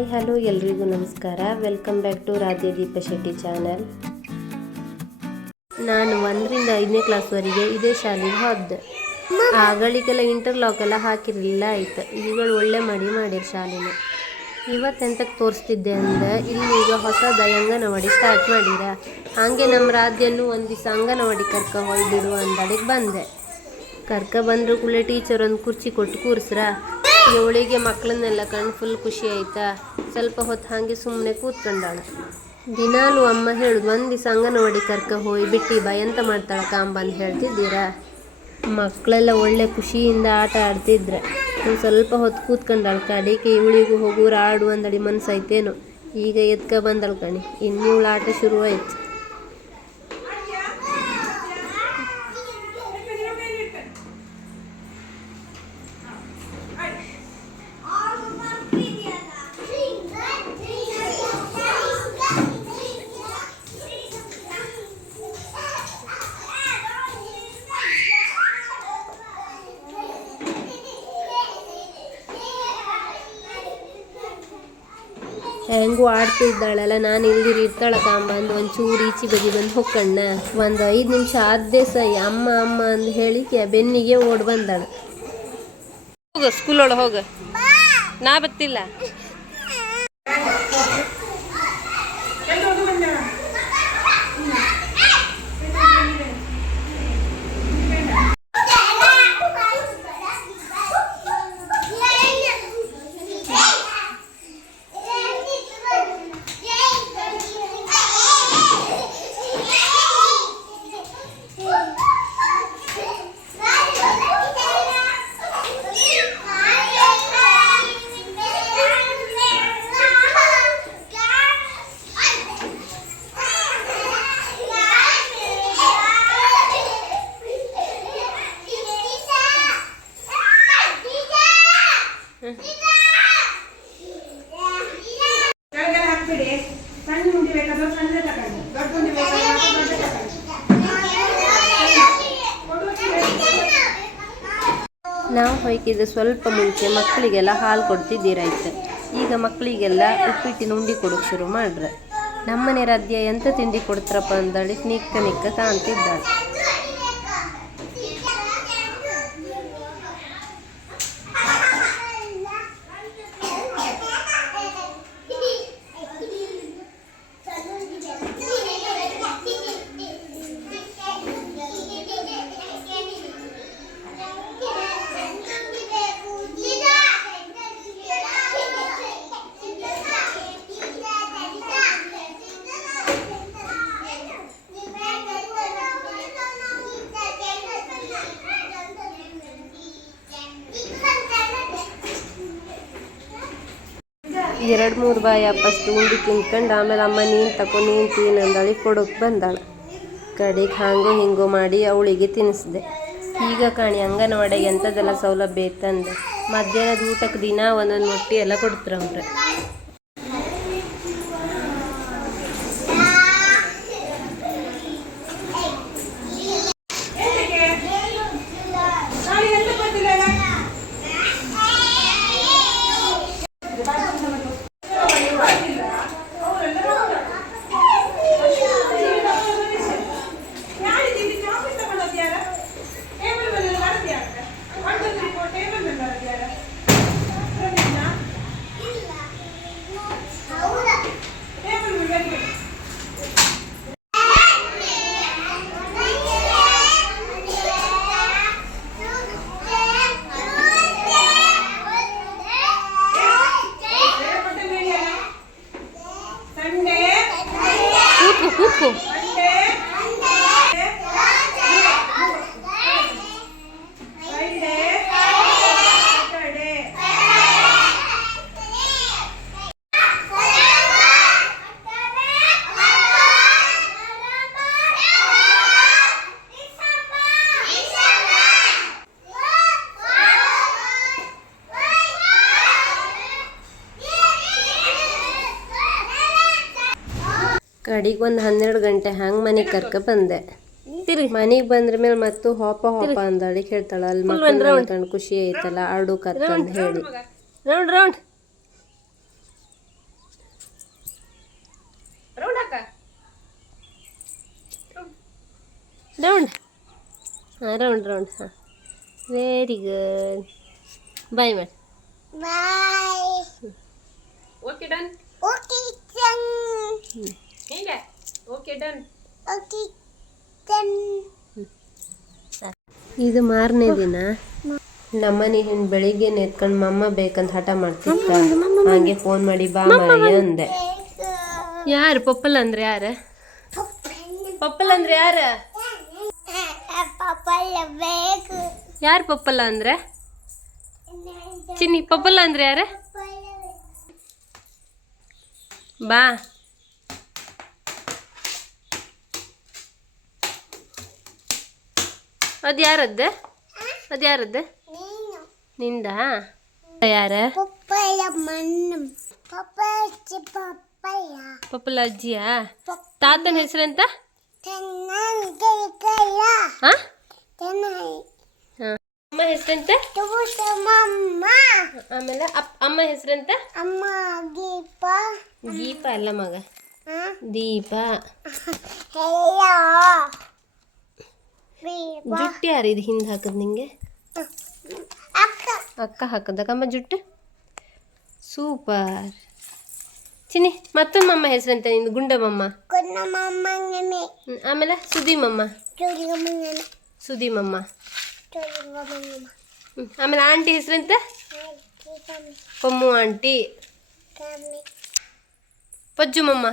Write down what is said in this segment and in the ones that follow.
Hi hello ಎಲ್ರಿಗೂ ನಮಸ್ಕಾರ. Welcome back to Radhya Deepa Shetty channel. ನಾನು 1ರಿಂದ 5ನೇ ಕ್ಲಾಸ್ವರೆಗೆ ಇದೇ ಶಾಲೆಗೆ ಹೋದೆ. ಆಗಳಿಗೆಲ್ಲ ಇಂಟರ್ಲಾಕ್ ಎಲ್ಲ ಹಾಕಿರಲಿಲ್ಲ ಆಯ್ತು. ಈಗಳು ಒಳ್ಳೆ ಮಾಡಿರ ಶಾಲೆನ. ಇವತ್ತೆಂತಕ್ಕೆ ತೋರಿಸ್ತಿದ್ದೆ ಅಂದರೆ ಇಲ್ಲಿ ಈಗ ಹೊಸದ ಅಂಗನವಾಡಿ ಸ್ಟಾರ್ಟ್ ಮಾಡಿರ. ಹಾಗೆ ನಮ್ಮ ರಾಧ್ಯನೂ ಒಂದು ದಿವಸ ಅಂಗನವಾಡಿ ಹೋಯ್ಬಿಡು ಅಂದಳಿಗೆ ಬಂದೆ. ಬಂದರೂ ಕೂಡಲೇ ಟೀಚರ್ ಒಂದು ಕುರ್ಚಿ ಕೊಟ್ಟು ಕೂರಿಸ್ರ. ಇವಳಿಗೆ ಮಕ್ಕಳನ್ನೆಲ್ಲ ಕಂಡು ಫುಲ್ ಖುಷಿ ಆಯ್ತಾ. ಸ್ವಲ್ಪ ಹೊತ್ತು ಹಾಗೆ ಸುಮ್ಮನೆ ಕೂತ್ಕೊಂಡಾಳ. ದಿನಾಲೂ ಅಮ್ಮ ಹೇಳುದು, ಒಂದು ದಿವಸ ಅಂಗನವಾಡಿ ಹೋಗಿ ಬಿಟ್ಟು ಬಾ, ಎಂತ ಮಾಡ್ತಾಳೆ ಕಾಂಬ ಅಂತ ಹೇಳ್ತಿದ್ದೀರಾ. ಮಕ್ಕಳೆಲ್ಲ ಒಳ್ಳೆ ಖುಷಿಯಿಂದ ಆಟ ಆಡ್ತಿದ್ರೆ. ಸ್ವಲ್ಪ ಹೊತ್ತು ಕೂತ್ಕೊಂಡಾಳ. ಕಡೆಗೆ ಇವಳಿಗೂ ಹೋಗೋರು ಆಡು ಅಂದಡಿ ಮನಸ್ಸಾಯ್ತೇನೋ. ಈಗ ಎದ್ಕ ಬಂದಳು ಕಣಿ. ಇನ್ನು ಇವಳ ಆಟ ಶುರುವಾಯ್ತು. ಹೆಂಗೂ ಆಡ್ತಿದ್ದಾಳಲ್ಲ, ನಾನು ಇಲ್ದಿರಿ ಇರ್ತಾಳ ಕಾಂಬ ಅಂದು ಒಂಚೂರು ಈಚೆ ಬದಿ ಬಂದು ಹೊಕ್ಕಣ್ಣ. ಒಂದು 5 ನಿಮಿಷ ಆದ್ದೇ ಸೈ ಅಮ್ಮ ಅಮ್ಮ ಅಂದು ಹೇಳಿ ಬೆನ್ನಿಗೆ ಓಡ್ ಬಂದಾಳ. ಹೋಗ ಸ್ಕೂಲೊಳಗೆ ಹೋಗ, ನಾ ಬತ್ತಿಲ್ಲ. ನಾವು ಹೊಯ್ಕಿದ್ರೆ ಸ್ವಲ್ಪ ಮುಂಚೆ ಮಕ್ಕಳಿಗೆಲ್ಲ ಹಾಲು ಕೊಡ್ತಿದ್ದೀರಾಯ್ತು. ಈಗ ಮಕ್ಕಳಿಗೆಲ್ಲ ಉಪ್ಪಿಟ್ಟಿನ ಉಂಡಿ ಕೊಡೋಕೆ ಶುರು ಮಾಡ್ರೆ. ನಮ್ಮನೆ ರಾಧ್ಯ ಎಂತ ತಿಂಡಿ ಕೊಡ್ತಾರಪ್ಪ ಅಂದಳಿ ನಿಕ್ಕ ಕಾಣ್ತಿದ್ದಾಳೆ. ಎರಡು ಮೂರು ಬಾಯಿ ಫಸ್ಟ್ ಉಂಡಿ ತಿನ್ಕೊಂಡು ಆಮೇಲೆ ಅಮ್ಮ ನೀನು ತಿನ್ನಂದಳಿ ಕೊಡೋಕೆ ಬಂದಾಳ. ಕಡೆಗೆ ಹಾಂಗೋ ಹಿಂಗೋ ಮಾಡಿ ಅವಳಿಗೆ ತಿನ್ನಿಸ್ದೆ. ಈಗ ಕಾಣಿ ಅಂಗನವಾಡಿಗೆ ಎಂಥದ್ದೆಲ್ಲ ಸೌಲಭ್ಯ ಇತ್ತಂದೆ. ಮಧ್ಯಾಹ್ನದ ಊಟಕ್ಕೆ ದಿನ ಒಂದೊಂದು ಮೊಟ್ಟಿ ಎಲ್ಲ ಕೊಡ್ತಾರವ್ರೆ. ಕಡೆಗೆ ಒಂದು 12 ಗಂಟೆ ಹಂಗೆ ಮನೆಗೆ ಬಂದೆ. ಮನೆಗೆ ಬಂದ್ರ ಮೇಲೆ ಮತ್ತು ಹೋಪ ಅಂದಳಿ ಹೇಳ್ತಾಳ. ಅಲ್ಲಿ ಮಕ್ಕಳು ಖುಷಿ ಆಯ್ತಲ್ಲ ಆಡೋಕತ್ತ ಅಂತ ಹೇಳಿ. ರೌಂಡ್ ರೌಂಡ್ ಹಾಂ ವೆರಿ ಗುಡ್ ಬಾಯ್ ಮಾಡಿ bye. Okay done. Okay done. ಹೀಗೆ ಓಕೆ ಡನ್. Okay done. ಇದು ಮಾರನೇ ದಿನ ನಮ್ಮನೆ ಹೆಣ್ಣು ಬೆಳಿಗ್ಗೆ ಎತ್ಕೊಂಡು ಮಮ್ಮ ಬೇಕಂತ ಹಠ ಮಾಡ್ತಿತ್ತ. ಹಾಗೆ ಫೋನ್ ಮಾಡಿ ಬಾ ಮಾಯ ಅಂದೆ. ಯಾರು ಪಪ್ಪಲ್ ಅಂದ್ರೆ ಯಾರು? ಪಪ್ಪಲ್ ಅಂದ್ರೆ ಯಾರು? ಪಪ್ಪಲ್ಲ ಬೇಕು. ಯಾರು ಪಪ್ಪಲ್ಲ ಅಂದ್ರೆ? ಚಿನ್ನಿ ಪಪ್ಪಲ್ಲ ಅಂದ್ರೆ ಯಾರು? ಬಾ ಅದು ಯಾರದ್ದೆ? ಅದು ಯಾರದ್ದೆ? ನಿಂದ? ಯಾರ? ಪಪ್ಪಲ್ಲ ಮಣ್ಣು. ಪಪ್ಪಾಯ ಪಪ್ಪಲ್ಲ. ಪಪ್ಪಲ್ಲ ಅಜ್ಜಿಯಾ? ತಾತನ ಹೆಸರೆಂತ? ಚೆನ್ನಾಗಿಲ್ಲ. ಹಾಂ ಚೆನ್ನಾಗಿ. ಹಾಂ ಅಮ್ಮ ಹೆಸರೆಂತ? ಮಮ್ಮ. ಆಮೇಲೆ ಅಮ್ಮ ಹೆಸರೆಂತ? ಅಮ್ಮ ದೀಪ. ದೀಪ ಅಲ್ಲ ಮಗ, ದೀಪ. ಜುಟ್ಟು ಯಾರು ಇದು ಹಿಂದೆ ಹಾಕದ್ ನಿಂಗೆ? ಅಕ್ಕ ಹಾಕದ ಕಮ್ಮ ಜುಟ್ಟು. ಸೂಪರ್. ಚಿನ್ನಿ ಮತ್ತೊಂದು ಮಮ್ಮ ಹೆಸರಂತ ನಿಂದು? ಗುಂಡಮಮ್ಮ. ಆಮೇಲೆ ಸುದಿಮಮ್ಮ. ಸುದಿಮಮ್ಮ. ಆಮೇಲೆ ಆಂಟಿ ಹೆಸರಂತ? ಪಮ್ಮು ಆಂಟಿ. ಪಜ್ಜುಮಮ್ಮ.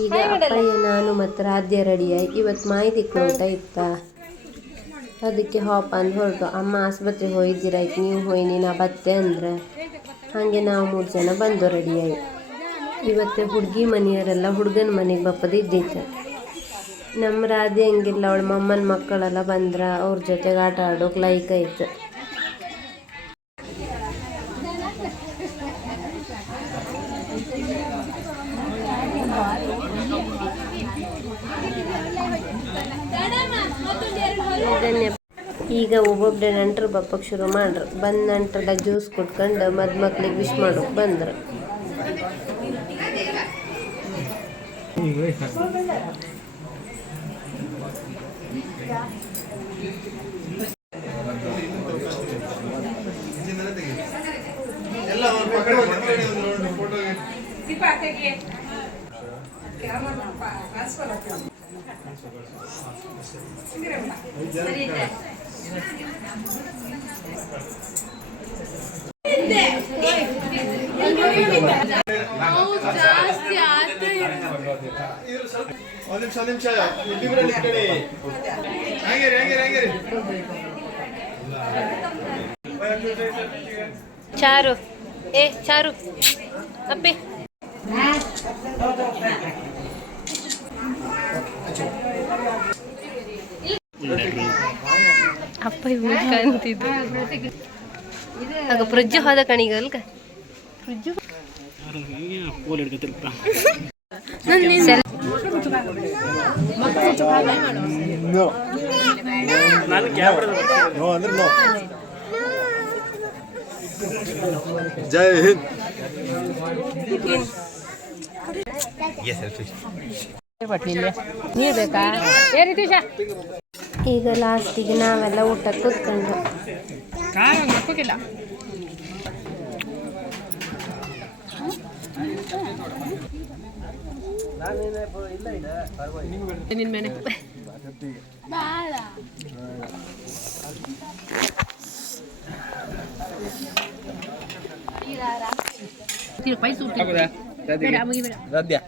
ಈಗ ಅಪ್ಪಯ್ಯ ನಾನು ಮತ್ತು ರಾಧ್ಯ ರೆಡಿಯಾಗಿ ಇವತ್ತು ಮಾಹಿತಿ ಊಟ ಇತ್ತ, ಅದಕ್ಕೆ ಹಾಪ ಅಂದು ಹೊರಟು. ಅಮ್ಮ ಆಸ್ಪತ್ರೆಗೆ ಹೋಗಿದ್ದೀರಾಯ್ತು, ನೀವು ಹೋಯ್ನಿ ನಾ ಬತ್ತೆ ಅಂದ್ರೆ ಹಾಗೆ ನಾವು 3 ಜನ ಬಂದು ರೆಡಿಯಾಗಿ. ಇವತ್ತು ಹುಡುಗಿ ಮನೆಯವರೆಲ್ಲ ಹುಡುಗನ ಮನೆಗೆ ಬಪ್ಪದು ಇದ್ದಿತ್ತು. ನಮ್ಮ ರಾಧೆ ಹಂಗಿಲ್ಲ, ಅವಳ ಮಮ್ಮನ ಮಕ್ಕಳೆಲ್ಲ ಬಂದ್ರೆ ಅವ್ರ ಜೊತೆಗೆ ಆಟ ಆಡೋಕೆ ಲೈಕ್ ಆಯ್ತು. ಈಗ ಒಬ್ಬೊಬ್ಬರೇ ನೆಂಟರು ಬಪ್ಪಕ್ಕೆ ಶುರು ಮಾಡ್ರು. ಬಂದು ನೆಂಟ್ರೆಲ್ಲ ಜ್ಯೂಸ್ ಕುಟ್ಕೊಂಡು ಮಕ್ಕಳಿಗೆ ವಿಶ್ ಮಾಡೋಕೆ ಬಂದರು. ಚಾರು ಚಾರು ಅಪ್ಪಿ ಅಪ್ಪ ಇವ್ಕ ಅಂತಿದ್ದು ಆಗ ಫ್ರಿಜ್ಜು ಹೋದ ಕಣಿಗ ಅಲ್ಕ ಫ್ರಿಜ್ಜು ಜೈ ಹಿಂದ್. ಈಗ ಲಾಸ್ಟಿಗೆ ನಾವೆಲ್ಲ ಊಟ ಕೂತ್ಕೊಂಡು ರಾಧ್ಯ